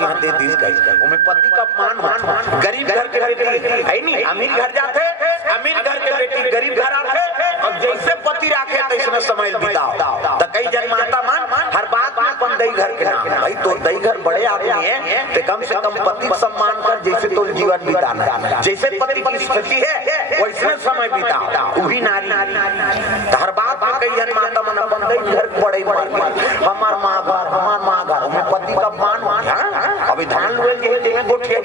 यहाँ दे दी गई। उमे पति का अपमान होता। गरीब घर के बेटी है नहीं, अमीर घर जाते, अमीर घर के बेटी गरीब घर आते, और जैसे पति राखे तो इसमें समय बिताओ। तो कई जन माता मान हर बात में अपन दई घर के नाम, भाई तो दई घर बड़े आदमी है तो कम से कम पति का सम्मान कर, जैसे तो जीवन बिताना, जैसे पति की स्थिति है वैसे समय बिताओ। वही नारी हर बात में कई जन माता मन अपन दई घर बड़े हमार माँ घर में पति का अपमान। अभी धान लुए के गोठिया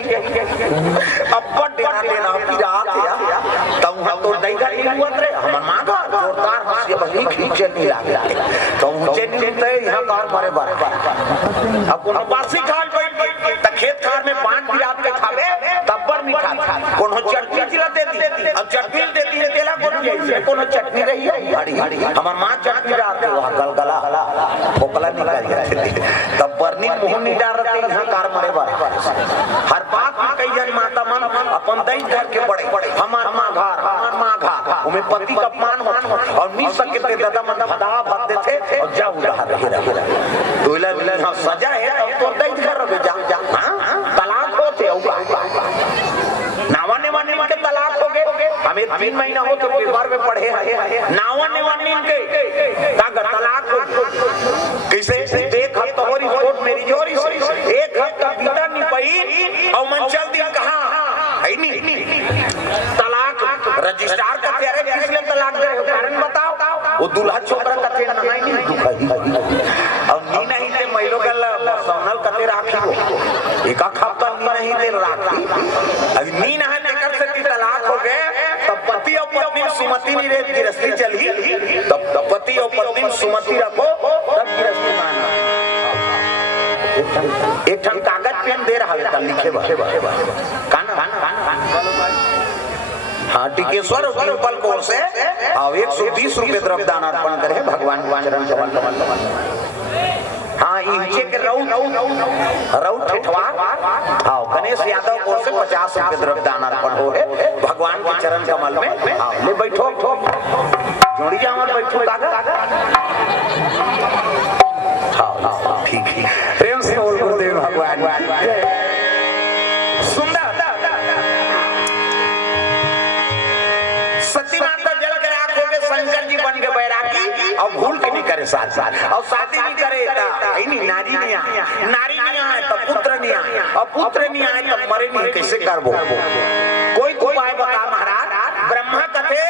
अब देना लेना की रात है तब हम तो दई घर नहीं हुआ रे हमार माँ घर जोरदार हंसी बही खींचे नहीं लागे तो ऊंचे नहीं ते यहाँ कार मारे बराबर। अब कोनो बासी खाल बैठ त खेत खार में पान गिरात के खावे तब्बर मीठा कोनो चटनी जिला दे दी, अब चटनी दे दी तेला कोन जैसे कोनो चटनी रही है हड़ी हमार मां चटनी डालते वो गलगला फोकला निकाल जाते तब बरनी मुंह नहीं डाल रहे यहाँ कार मारे बराबर। हर बात में कई जन माता मन अपन दई घर के बड़े हमार मां घर उमे पति का अपमान हो और नहीं सकते दादा मन बता भाग देते और जा उड़ा रहे दोला मिला सजा है अब तो दई घर रहे जा तलाक होते होगा नावाने वाने के तलाक हो गए। हमें 3 महीना हो तो परिवार में पढ़े नावाने वाने के तलाक कैसे देख हफ्ता हो रिपोर्ट मेरी जोरी एक हफ्ता बीता नहीं पाई और मन चल दिया कहां है नहीं तलाक रजिस्ट्रार का तेरे किसने तलाक दे कारण बताओ। वो दूल्हा छोकरा का तेरा नहीं दुखाई अब नी नहीं ते महिलो का सोनल कते राखी हो एक हफ्ता नी नहीं दे राखी अब नी नहीं लेकर से तलाक हो गए तब पति और पत्नी सुमति नहीं रहे गिरस्ती चली तब पति और पत्नी सुमति रखो तब गिरस्ती मानना। एक ठन कागज पेन दे रहा है लिखे काना हाँ टिकेश्वर पल कोर से 120 रुपए द्रव्यदान अर्पण करे भगवान चरण कमल। हाँ इंचे के रऊ ठेठवा हाँ गणेश यादव कोर से 50 रुपए द्रव्यदान अर्पण हो है भगवान के चरण कमल में। हाँ ले बैठो जोड़ी जाओ बैठो हाँ ठीक है प्रेम से बोल गुरुदेव भगवान सुंदर सती माता जल के राख हो गए शंकर जी बन के बैरागी और भूल के नहीं करे साथ और शादी नहीं करे नहीं नारी नहीं आए तब पुत्र नहीं आए और पुत्र नहीं आए तब मरे नहीं कैसे करबो कोई उपाय बता महाराज। ब्रह्मा कथे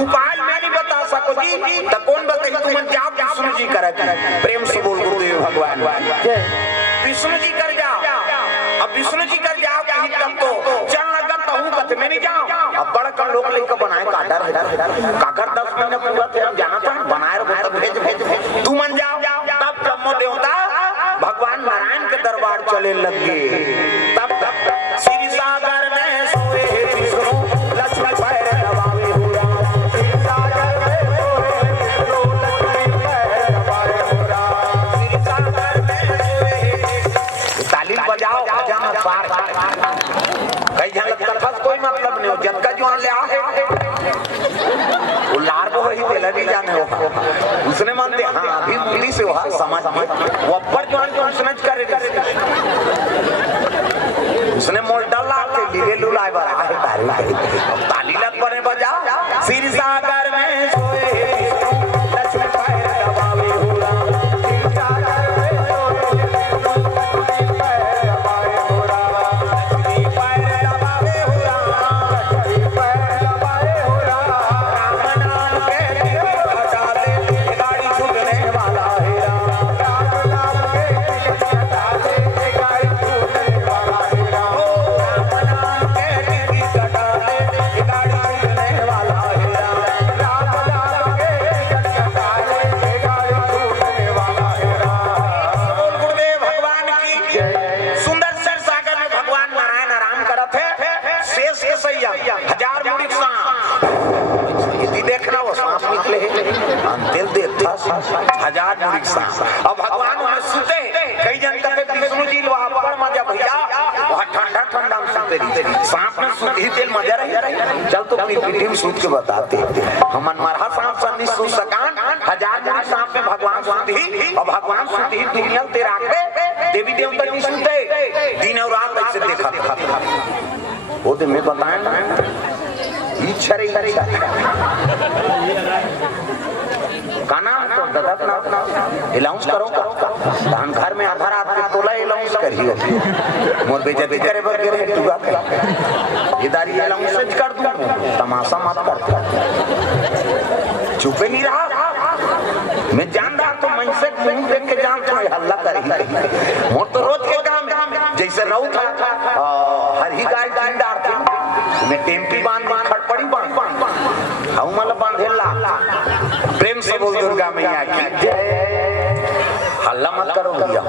उपाय मैं नहीं बता सको जी तो कौन बताई तुम जाओ विष्णु जी करे प्रेम से बोल गुरुदेव भगवान विष्णु जी कर जाओ। अब विष्णु जी कर जाओ कहीं तब तो चल लगा तो हूँ कथे मैं नहीं जाऊँ। अब बड़ा कम लोग लेकर बनाए काटर काकर 10 महीने पूरा थे हम जाना था बनाए रहो भेज तू मन जाओ तब ब्रह्म देवता भगवान नारायण के दरबार चले लगे तब श्री सागर में सोए विष्णु लक्ष्मण पैर दबावे हुआ श्री सागर में सोए लक्ष्मण पैर दबावे हुआ श्री सागर में ताली बजाओ बजाना सार कई जन कथा कोई मतलब नहीं हो जब का जो ले आ वो लार वो ही तेला भी जाने हो उसने मान दे हाँ अभी पुलिस से वहाँ समाज में वो अपर जो उसने करे उसने मोल डाला के लिए लुलाए बड़ा है ताली लग पड़े बजा श्री सागर में सोए लक्ष्मण पैर दबावे हुआ श्री सागर में सोए लक्ष्मण पैर दबावे हुआ श्री पैर दबावे हुआ श्री पैर दबावे हुआ राम नाम के हटा ले गाड़ी छूटने वाला है राम नाम के हटा ले गाड़ी छूटने वाला है राम नाम के हटा ले गाड़ी छूटने वाला है राम नाम के हटा ले गाड़ी छूटने वाला है बोल गुरुदेव भगवान की जय। सुंदर सर सागर में भगवान नारायण आराम करत है शेष के सैया 1000 मुड़ी सांप यदि देखना वो सांप निकले अंतिल देखता 1000 मुड़ी सांप और भगवान वहां सुते कई जन कहते विष्णु जी वहां पर मजा भैया वहां ठंडा ठंडा में सुते सांप में सुती तेल मजा रही चल तो अपनी पीठी में सूत के बताते हमन मरहा सांप सन्नी सु सकान 1000 मुड़ी सांप में भगवान सुती और भगवान सुती दुनिया तेरा पे देवी देवता नहीं सुनते, दिन और रात ऐसे देखा था। वो दिन में बताएं ना, इच्छा रही काना तो ददक ना अलाउंस करो धान घर में आधा रात के तोला अलाउंस करियो मोर बेइज्जती करे बर गिरे तू ये दारी अलाउंस सच कर दूं, तमाशा मत कर। चुपे नहीं रहा, मैं जान रहा तो मन से मुंह देख के जान तो हल्ला कर ही मोर तो रोज के काम जैसे रहू था हर ही गाय गाय डालते मैं टेम्पी बांध खड़पड़ी बांध हाउ मला बांधेला प्रेम से बोल दुर्गा मैया की जय। हल्ला मत करो भैया,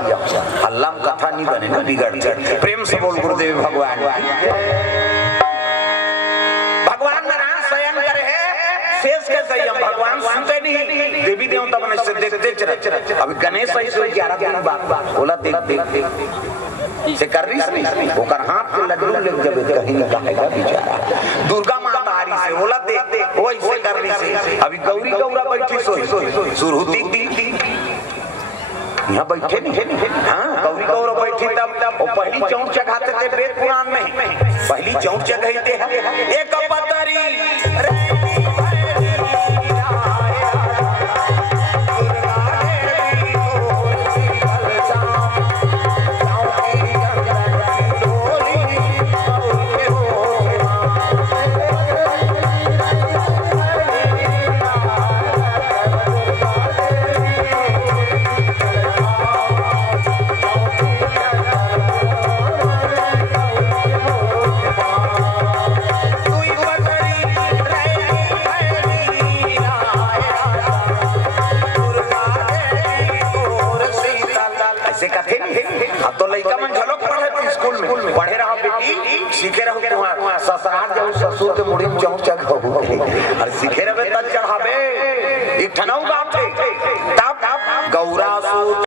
हल्ला में कथा नहीं बने ना, बिगड़ जाए। प्रेम से बोल गुरुदेव भगवान की जय। भगवान नारायण शयन करे है शेष के संयम, भगवान सुनते नहीं, देवी देवता बने से देखते चरत। अभी गणेश ऐसे 11 दिन बाद बोला देख देख से कर रही नहीं, वो कर हाथ से लग जब कहीं नहीं कहेगा बेचारा। दुर्गा माता आ रही से बोला देख देख वो ऐसे कर रही से। अभी गौरी गौरा बैठी सोई सुरहुती यहाँ बैठे नहीं, हाँ गौरी गौरा बैठी तब वो पहली चौंक चढ़ाते थे वेद पुराण में, पहली चौंक चढ़ाते हैं एक पतरी तो लड़का मन झलक पढ़े स्कूल में पढ़े रहो बेटी, सीखे रहो तुम्हारा ससुराल जाओ ससुर के मुड़ी चौक चक हो अरे सीखे रहे तब चढ़ावे एक ठनाऊ